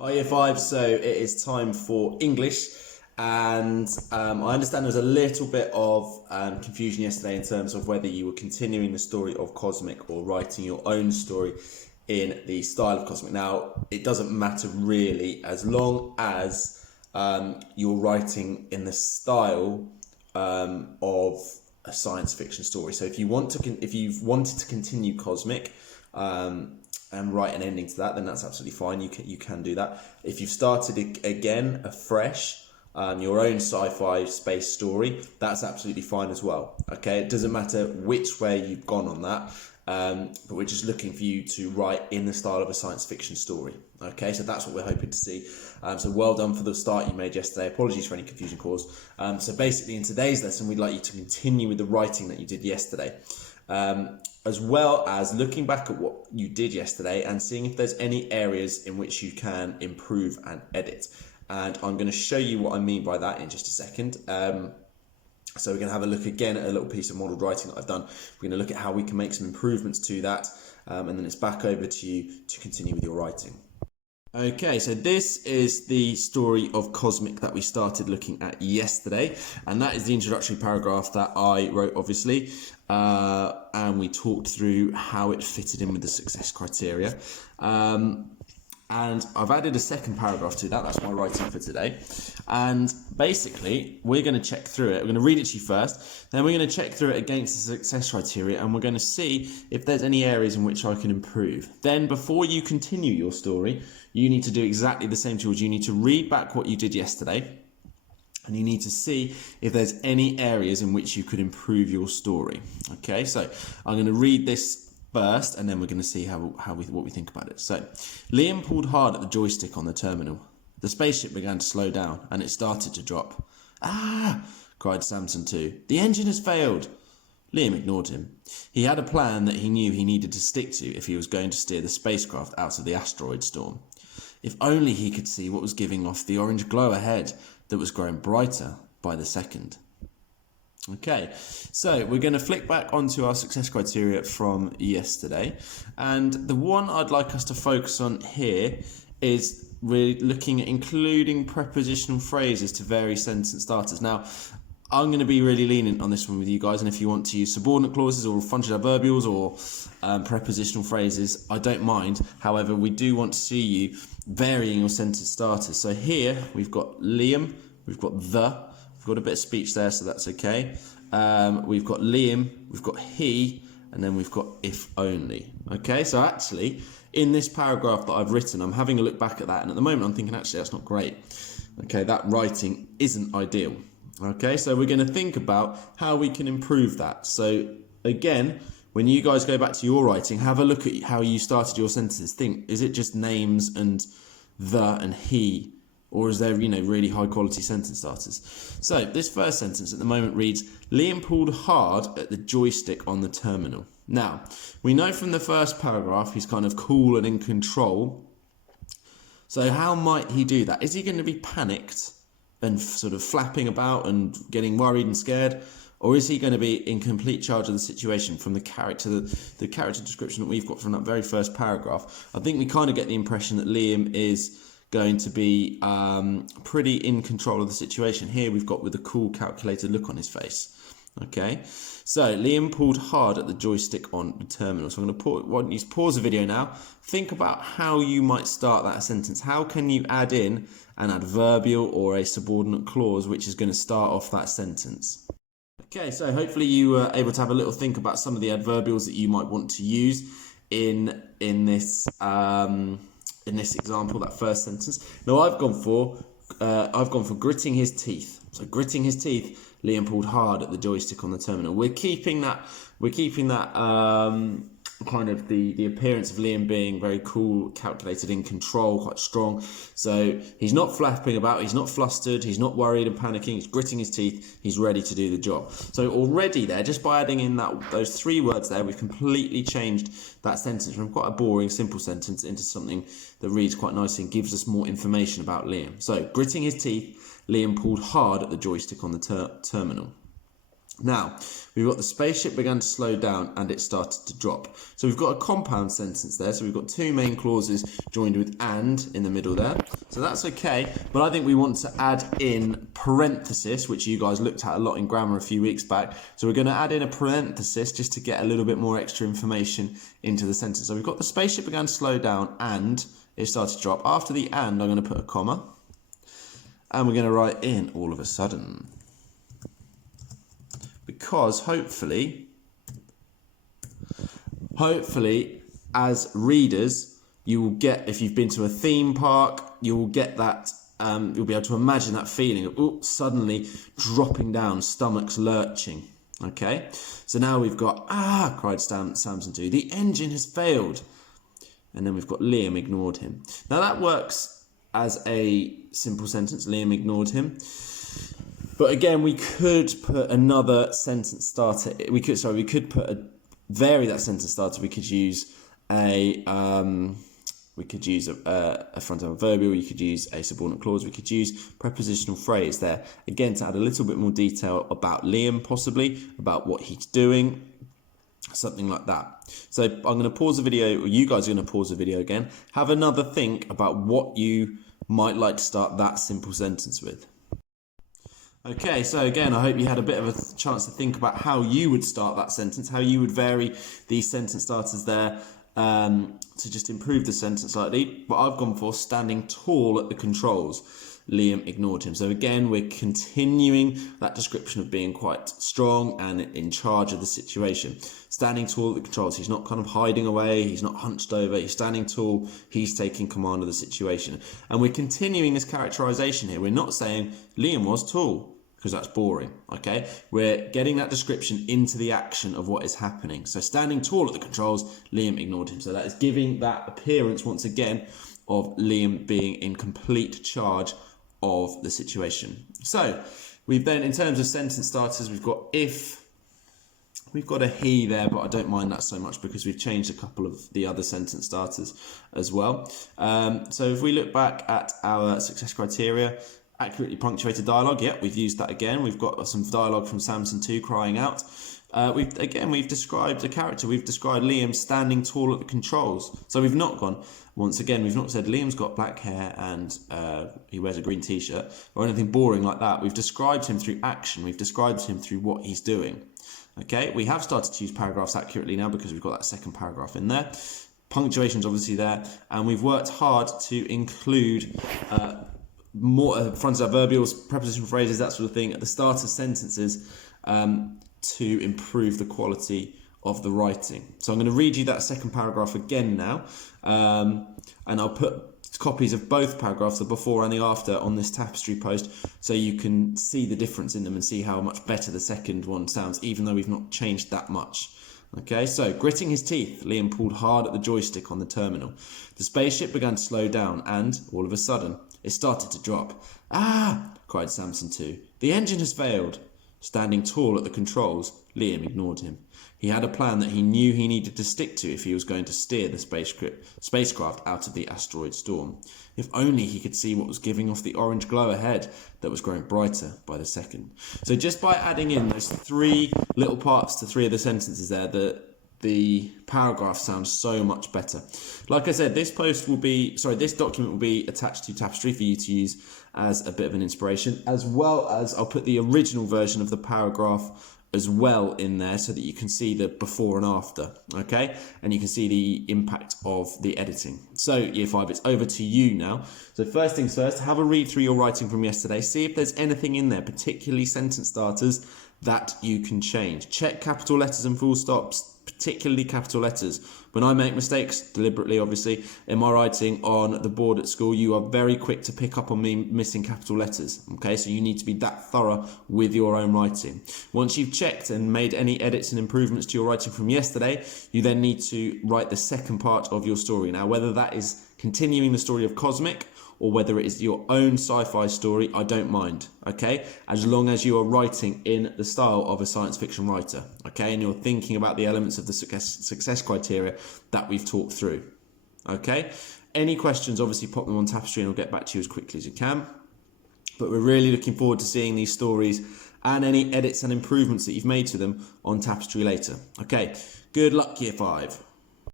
Hi Year 5, so it is time for English, and I understand there was a little bit of confusion yesterday in terms of whether you were continuing the story of Cosmic or writing your own story in the style of Cosmic. Now, it doesn't matter really as long as you're writing in the style of a science fiction story. So if you've wanted to continue Cosmic, and write an ending to that, then that's absolutely fine. You can do that. If you've started again afresh, your own sci-fi space story, that's absolutely fine as well. Okay, it doesn't matter which way you've gone on that, but we're just looking for you to write in the style of a science fiction story. Okay, so that's what we're hoping to see. So well done for the start you made yesterday. Apologies for any confusion caused. So basically in today's lesson, we'd like you to continue with the writing that you did yesterday. As well as looking back at what you did yesterday and seeing if there's any areas in which you can improve and edit. And I'm going to show you what I mean by that in just a second. So we're going to have a look again at a little piece of modelled writing that I've done. We're going to look at how we can make some improvements to that, and then it's back over to you to continue with your writing. Okay, so this is the story of Cosmic that we started looking at yesterday, and that is the introductory paragraph that I wrote, obviously, and we talked through how it fitted in with the success criteria. And I've added a second paragraph to that. That's my writing for today. And basically, we're going to check through it. We're going to read it to you first. Then we're going to check through it against the success criteria. And we're going to see if there's any areas in which I can improve. Then before you continue your story, you need to do exactly the same tools. You need to read back what you did yesterday. And you need to see if there's any areas in which you could improve your story. Okay, so I'm going to read this first, and then we're going to see what we think about it. So, Liam pulled hard at the joystick on the terminal. The spaceship began to slow down, and it started to drop. Ah! Cried Samson too. The engine has failed. Liam ignored him. He had a plan that he knew he needed to stick to if he was going to steer the spacecraft out of the asteroid storm. If only he could see what was giving off the orange glow ahead that was growing brighter by the second. Okay, so we're going to flick back onto our success criteria from yesterday, and the one I'd like us to focus on here is we're looking at including prepositional phrases to vary sentence starters. Now, I'm going to be really lenient on this one with you guys, and if you want to use subordinate clauses or functional adverbials or prepositional phrases, I don't mind. However, we do want to see you varying your sentence starters. So here we've got Liam, we've got the. We've got a bit of speech there, so that's okay. We've got Liam, we've got he, and then we've got if only. Okay, so actually, in this paragraph that I've written, I'm having a look back at that, and at the moment I'm thinking, actually, that's not great. Okay, that writing isn't ideal. Okay, so we're going to think about how we can improve that. So again, when you guys go back to your writing, have a look at how you started your sentences. Think, is it just names and the and he? Or is there, really high quality sentence starters? So this first sentence at the moment reads, Liam pulled hard at the joystick on the terminal. Now, we know from the first paragraph he's kind of cool and in control. So how might he do that? Is he going to be panicked and sort of flapping about and getting worried and scared? Or is he going to be in complete charge of the situation from the character description that we've got from that very first paragraph? I think we kind of get the impression that Liam is going to be pretty in control of the situation. Here we've got with a cool, calculated look on his face. Okay, so Liam pulled hard at the joystick on the terminal. So I'm going to pause the video now. Think about how you might start that sentence. How can you add in an adverbial or a subordinate clause which is going to start off that sentence? Okay, so hopefully you were able to have a little think about some of the adverbials that you might want to use in this example, that first sentence. Now I've gone for gritting his teeth. So gritting his teeth, Liam pulled hard at the joystick on the terminal. We're keeping that kind of the appearance of Liam being very cool, calculated, in control, quite strong. So he's not flapping about, he's not flustered, he's not worried and panicking, he's gritting his teeth, he's ready to do the job. So already there, just by adding in those three words there, we've completely changed that sentence from quite a boring, simple sentence into something that reads quite nicely and gives us more information about Liam. So gritting his teeth, Liam pulled hard at the joystick on the terminal. Now, we've got the spaceship began to slow down and it started to drop. So we've got a compound sentence there. So we've got two main clauses joined with and in the middle there. So that's okay. But I think we want to add in parenthesis, which you guys looked at a lot in grammar a few weeks back. So we're going to add in a parenthesis just to get a little bit more extra information into the sentence. So we've got the spaceship began to slow down and it started to drop. After the and, I'm going to put a comma. And we're going to write in all of a sudden. Because hopefully, as readers, you will get, if you've been to a theme park, you will get that, you'll be able to imagine that feeling of suddenly dropping down, stomachs lurching. Okay, so now we've got, cried Samson too, the engine has failed. And then we've got Liam ignored him. Now that works as a simple sentence, Liam ignored him. But again, we could put another sentence starter. We could vary that sentence starter. We could use a front adverbial. You could use a subordinate clause. We could use prepositional phrase there again to add a little bit more detail about Liam, possibly about what he's doing, something like that. So I'm going to pause the video, or you guys are going to pause the video again. Have another think about what you might like to start that simple sentence with. Okay, so again, I hope you had a bit of a chance to think about how you would start that sentence, how you would vary these sentence starters there to just improve the sentence slightly. But I've gone for standing tall at the controls. Liam ignored him. So again, we're continuing that description of being quite strong and in charge of the situation. Standing tall at the controls. He's not kind of hiding away. He's not hunched over. He's standing tall. He's taking command of the situation. And we're continuing this characterization here. We're not saying Liam was tall, because that's boring, okay? We're getting that description into the action of what is happening. So standing tall at the controls, Liam ignored him. So that is giving that appearance, once again, of Liam being in complete charge of the situation. So we've then, in terms of sentence starters, we've got if, we've got a he there, but I don't mind that so much because we've changed a couple of the other sentence starters as well. So if we look back at our success criteria, accurately punctuated dialogue, yeah, we've used that again. We've got some dialogue from Samson 2 crying out. We've described a character. We've described Liam standing tall at the controls. So we've not gone, once again, we've not said Liam's got black hair and he wears a green t-shirt or anything boring like that. We've described him through action. We've described him through what he's doing. Okay, we have started to use paragraphs accurately now because we've got that second paragraph in there. Punctuation's obviously there, and we've worked hard to include more front adverbials, prepositional phrases, that sort of thing at the start of sentences to improve the quality of the writing. So I'm going to read you that second paragraph again now, and I'll put copies of both paragraphs, the before and the after, on this tapestry post so you can see the difference in them and see how much better the second one sounds, even though we've not changed that much. Okay, so gritting his teeth, Liam pulled hard at the joystick on the terminal. The spaceship began to slow down and, all of a sudden, it started to drop. Ah! Cried Samson 2. The engine has failed. Standing tall at the controls, Liam ignored him. He had a plan that he knew he needed to stick to if he was going to steer the spacecraft out of the asteroid storm. If only he could see what was giving off the orange glow ahead that was growing brighter by the second. So just by adding in those three little parts to three of the sentences there, the paragraph sounds so much better. Like I said, this document will be attached to Tapestry for you to use as a bit of an inspiration, as well as I'll put the original version of the paragraph as well in there so that you can see the before and after, okay? And you can see the impact of the editing. So Year 5, it's over to you now. So first things first, have a read through your writing from yesterday. See if there's anything in there, particularly sentence starters, that you can change. Check capital letters and full stops, particularly capital letters. When I make mistakes, deliberately obviously, in my writing on the board at school, you are very quick to pick up on me missing capital letters, okay? So you need to be that thorough with your own writing. Once you've checked and made any edits and improvements to your writing from yesterday, you then need to write the second part of your story. Now, whether that is continuing the story of Cosmic or whether it is your own sci-fi story, I don't mind, okay? As long as you are writing in the style of a science fiction writer, okay? And you're thinking about the elements of the success criteria that we've talked through, okay? Any questions, obviously pop them on Tapestry and I'll get back to you as quickly as you can. But we're really looking forward to seeing these stories and any edits and improvements that you've made to them on Tapestry later. Okay, good luck, Year 5.